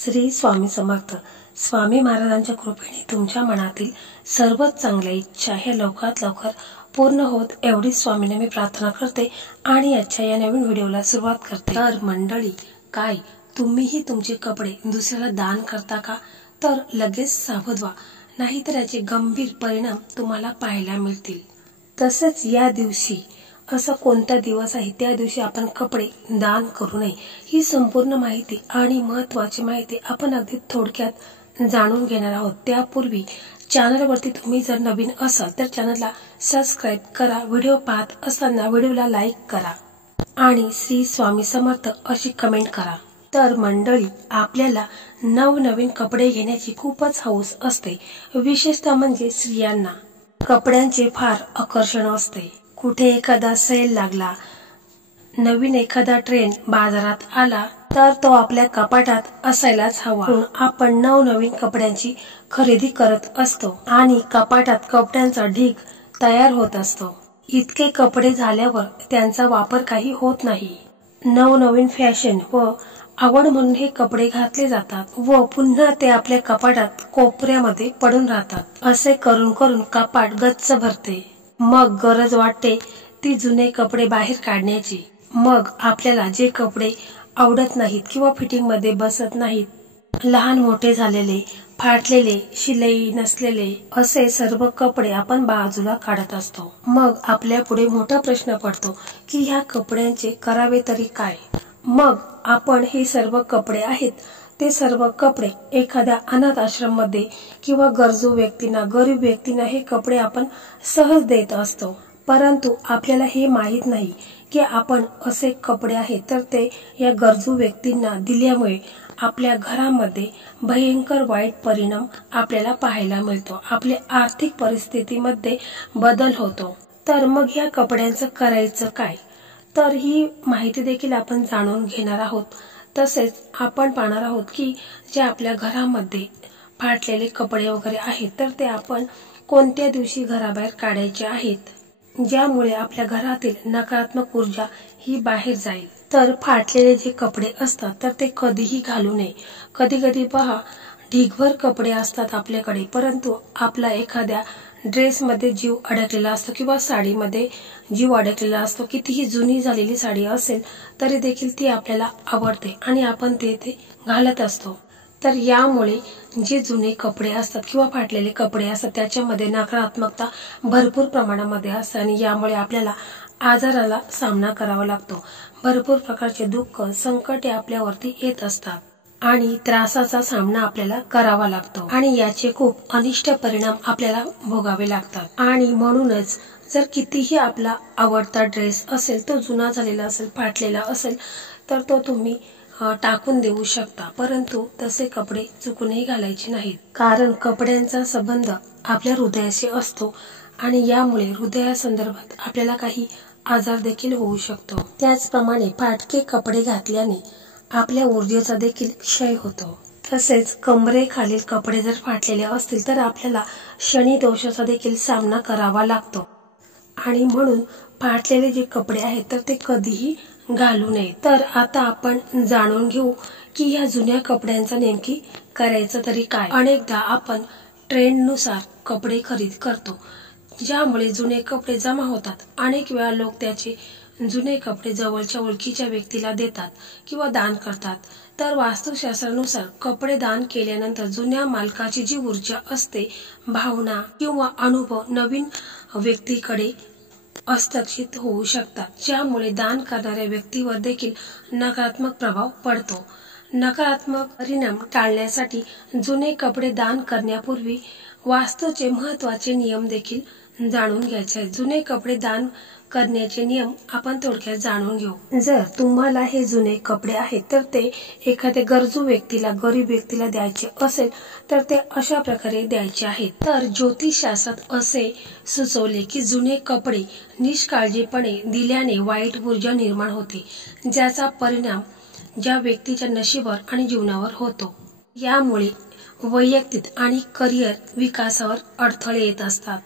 श्री स्वामी समर्थ. स्वामी महाराजांच्या कृपेने तुमच्या मनातील सर्वच चांगल्या इच्छा हे लवकरात लवकर पूर्ण होत एवढी स्वामीने मी प्रार्थना करते आणि आजच्या या नवीन व्हिडिओला सुरुवात करते. तर मंडळी, काय तुम्हीही तुमचे कपडे दुसऱ्याला दान करता का? तर लगेच सावध व्हा, नाहीतर याचे गंभीर परिणाम तुम्हाला पाहायला मिळतील. तसेच या दिवशी असा कोणता दिवस आहे त्या दिवशी आपण कपडे दान करू नये, ही संपूर्ण माहिती आणि महत्त्वाची माहिती आपण अगदी थोडक्यात जाणून घेणार आहोत. त्यापूर्वी चॅनलवरती तुम्ही जर नवीन असाल तर चॅनलला सबस्क्राईब करा, व्हिडिओ पाहत असताना व्हिडिओला लाईक करा आणि श्री स्वामी समर्थ अशी कमेंट करा. तर मंडळी, आपल्याला नवनवीन कपडे घेण्याची खूपच हौस असते, विशेषतः म्हणजे स्त्रियांना कपड्यांचे फार आकर्षण असते. कुठे एखादा सेल लागला, नवीन एखादा ट्रेंड बाजारात आला तर तो आपल्या कपाटात असायलाच हवा. आपण नवनवीन कपड्यांची खरेदी करत असतो आणि कपाटात कपड्यांचा ढीग तयार होत असतो. इतके कपडे झाल्यावर त्यांचा वापर काही होत नाही. नवनवीन फॅशन व आवड म्हणून हे कपडे घातले जातात व पुन्हा ते आपल्या कपाटात कोपऱ्यामध्ये पडून राहतात. असे करून करून कपाट गच्च भरते. मग गरज वाटते ती जुने कपडे बाहेर काढण्याची. मग आपल्याला जे कपडे आवडत नाहीत किंवा फिटिंग मध्ये बसत नाहीत, लहान मोठे झालेले, फाटलेले, शिलाई नसलेले असे सर्व कपडे आपण बाजूला काढत असतो. मग आपल्या पुढे मोठा प्रश्न पडतो की ह्या कपड्यांचे करावे तरी काय? मग आपण हे सर्व कपडे आहेत ते सर्व कपडे एखाद्या अनाथ आश्रम मध्ये किंवा गरजू व्यक्तींना, गरीब व्यक्तींना हे कपडे आपण सहज देत असतो. परंतु आपल्याला हे माहित नाही की आपण असे कपडे आहेत तर ते या गरजू व्यक्तींना दिल्यामुळे आपल्या घरामध्ये भयंकर वाईट परिणाम आपल्याला पाहायला मिळतो. आपल्या आर्थिक परिस्थितीमध्ये बदल होतो. तर मग ह्या कपड्यांचं करायचं काय? तर ही माहिती देखील आपण जाणून घेणार आहोत. तसेच आपण पाहणार आहोत की जे आपल्या घरामध्ये फाटलेले कपडे वगैरे आहेत तर ते आपण कोणत्या दिवशी घराबाहेर काढायचे आहेत, ज्यामुळे आपल्या घरातील नकारात्मक ऊर्जा ही बाहेर जाईल. तर फाटलेले जे कपडे असतात तर ते कधीही घालू नये. कधी कधी पहा, ढीगभर कपडे असतात आपल्याकडे, परंतु आपला एखाद्या ड्रेसमध्ये जीव अडकलेला असतो किंवा साडीमध्ये जीव अडकलेला असतो. कितीही जुनी झालेली साडी असेल तरी देखील ती आपल्याला आवडते आणि आपण ते घालत असतो. तर यामुळे जे जुने कपडे असतात किंवा फाटलेले कपडे असतात त्याच्यामध्ये नकारात्मकता भरपूर प्रमाणामध्ये असते आणि यामुळे आपल्याला आजाराला सामना करावा लागतो. भरपूर प्रकारचे दुःख, संकटे आपल्यावरती येत असतात आणि त्रासाचा सामना आपल्याला करावा लागतो आणि याचे खूप अनिष्ट परिणाम आपल्याला भोगावे लागतात. आणि म्हणूनच जर कितीही आपला आवडता ड्रेस असेल, तो जुना झालेला असेल, फाटलेला असेल तर तो तुम्ही टाकून देऊ शकता, परंतु तसे कपडे चुकूनही घालायचे नाहीत. कारण कपड्यांचा संबंध आपल्या हृदयाशी असतो आणि यामुळे हृदयासंदर्भात आपल्याला काही आजार देखील होऊ शकतो. त्याचप्रमाणे फाटके कपडे घातल्याने आपल्या ऊर्जेचा देखील क्षय होतो. तसेच कमरेखालील कपडे जर फाटलेले असतील तर आपल्याला शनी दोषाचा देखील सामना करावा लागतो आणि म्हणून फाटलेले जे कपडे आहेत तर ते कधीही घालू नये. तर आता आपण जाणून घेऊ की ह्या जुन्या कपड्यांचा नेमकी करायचं तरी काय. अनेकदा आपण ट्रेंडनुसार कपडे खरेदी करतो, ज्यामुळे जुने कपडे जमा होतात. अनेक वेळा लोक त्याचे जुने कपडे जवळच्या ओळखीच्या व्यक्तीला देतात किंवा दान करतात. तर वास्तुशास्त्रानुसार कपडे दान केल्यानंतर जुन्या मालकाची जी ऊर्जा असते, भावना किंवा अनुभव नवीन व्यक्तीकडे हस्तक्षेप होऊ शकतात, ज्यामुळे दान करणाऱ्या व्यक्तीवर देखील नकारात्मक प्रभाव पडतो. नकारात्मक परिणाम टाळण्यासाठी जुने कपडे दान करण्यापूर्वी वास्तूचे महत्त्वाचे नियम देखील जाणून घ्यायचे आहेत. जुने कपडे दान करण्याचे नियम आपण थोडक्यात जाणून घेऊ. जर तुम्हाला हे जुने कपडे आहेत तर ते एखाद्या गरजू व्यक्तीला, गरीब व्यक्तीला द्यायचे असेल तर ते अशा प्रकारे द्यायचे आहेत. तर ज्योतिषशास्त्रात असे सुचवले की जुने कपडे निष्काळजीपणे दिल्याने वाईट ऊर्जा निर्माण होते, ज्याचा परिणाम ज्या व्यक्तीच्या नशिबावर आणि जीवनावर होतो. यामुळे वैयक्तिक आणि करिअर विकासावर अडथळे येत असतात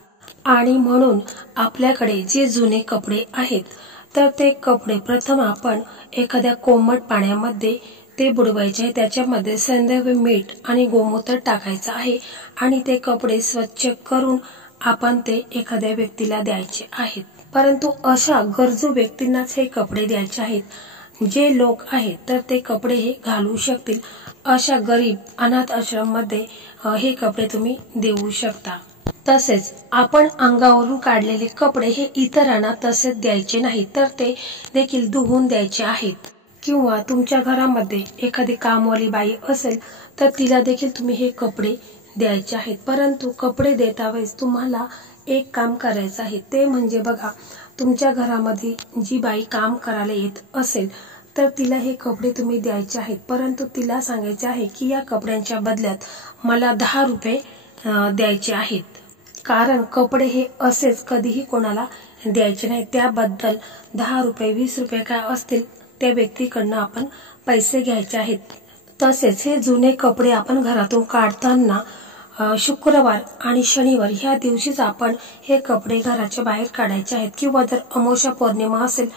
आणि म्हणून आपल्याकडे जे जुने कपडे आहेत तर ते कपडे प्रथम आपण एखाद्या कोमट पाण्यामध्ये ते बुडवायचे आहे। त्याच्यामध्ये सैंधव मीठ आणि गोमूत्र टाकायचं आहे आणि ते कपडे स्वच्छ करून आपण ते एखाद्या व्यक्तीला द्यायचे आहेत। परंतु अशा गरजू व्यक्तींनाच हे कपडे द्यायचे आहेत। जे लोक आहेत तर ते कपडे हे घालू शकतील अशा गरीब अनाथ आश्रममध्ये हे कपडे तुम्ही देऊ शकता। तसेच आपण अंगावरून काढलेले कपडे हे इतरांना तसेच द्यायचे नाही, तर ते देखील धुवून द्यायचे आहेत। किंवा तुमच्या घरामध्ये एखादी कामवाली बाई असेल तर तिला देखील तुम्ही हे कपडे द्यायचे आहेत। परंतु कपडे देता वेळेस तुम्हाला एक काम करायचं आहे, ते म्हणजे बघा, तुमच्या घरामध्ये जी बाई काम करायला येत असेल तर तिला हे कपडे तुम्ही द्यायचे आहेत। परंतु तिला सांगायचे आहे की या कपड्यांच्या बदल्यात मला 10 रुपये द्यायचे आहेत, कारण कपडे हे असेच कधीही कोणाला द्यायचे नाही। त्याबद्दल 10 रुपये 20 रुपये काय असतील त्या व्यक्तीकडनं आपण पैसे घ्यायचे आहेत। तसेच हे जुने कपडे आपण घरातून काढताना शुक्रवार आणि शनिवार ह्या दिवशीच आपण हे कपडे घराच्या बाहेर काढायचे आहेत। किंवा जर अमावस्या पौर्णिमा असेल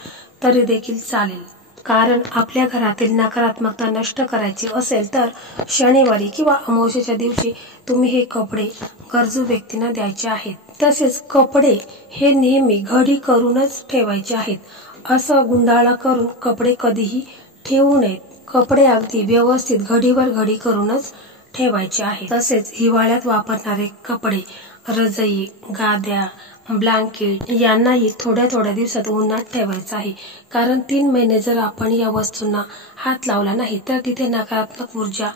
तरी देखील चालेल, कारण आपल्या घरातील नकारात्मकता नष्ट करायची असेल तर शनिवारी किंवा अमावस्येच्या दिवशी तुम्ही हे कपडे गरजू व्यक्तींना द्यायचे आहेत। तसेच कपडे हे नेहमी घडी करूनच ठेवायचे आहेत, असं गुंडाळा करून कपडे कधीही ठेवू नयेत। कपडे अगदी व्यवस्थित घडीवर घडी करूनच ठेवायचे आहे। तसेच हिवाळ्यात वापरणारे कपडे, रजई, गाद्या, ब्लँकेट यांनाही थोड्या थोड्या दिवसात उन्हात ठेवायचं आहे, कारण 3 महिने जर आपण या वस्तूंना हात लावला नाही तर तिथे नकारात्मक ऊर्जा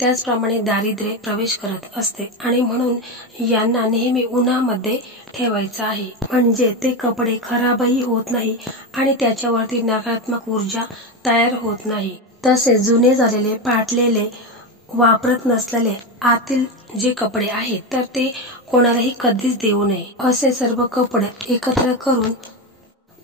त्याचप्रमाणे दारिद्र्य प्रवेश करत असते आणि म्हणून यांना नेहमी उन्हामध्ये ठेवायचं आहे, म्हणजे ते कपडे खराबही होत नाही आणि त्याच्यावरती नकारात्मक ऊर्जा तयार होत नाही। तसेच जुने झालेले, फाटलेले, वापरत नसलेले आतील जे कपडे आहेत तर ते कोणालाही कधीच देऊ नये। असे सर्व कपडे एकत्र करून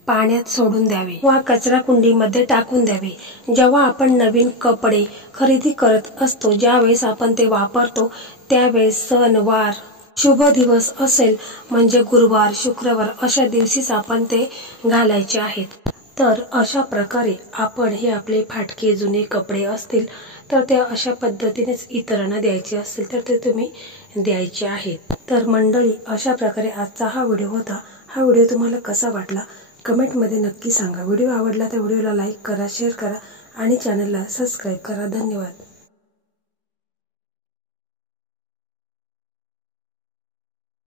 पाण्यात सोडून द्यावे वा कचरा कुंडीमध्ये टाकून द्यावे। जेव्हा आपण नवीन कपडे खरेदी करत असतो, ज्यावेळेस आपण ते वापरतो त्यावेळेस सण वार शुभ दिवस असेल म्हणजे गुरुवार, शुक्रवार अशा दिवशीच आपण ते घालायचे आहेत। तर अशा प्रकारे आपण हे आपले फाटके जुने कपडे असतील तर ते अशा पद्धतीनेच इतरांना द्यायचे असतील तर ते तुम्ही द्यायचे आहेत। तर मंडळी, अशा प्रकारे आजचा हा व्हिडिओ होता। हा व्हिडिओ तुम्हाला कसा वाटला कमेंटमध्ये नक्की सांगा। व्हिडिओ आवडला तर व्हिडिओला लाईक करा, शेअर करा आणि चॅनलला सबस्क्राईब करा। धन्यवाद।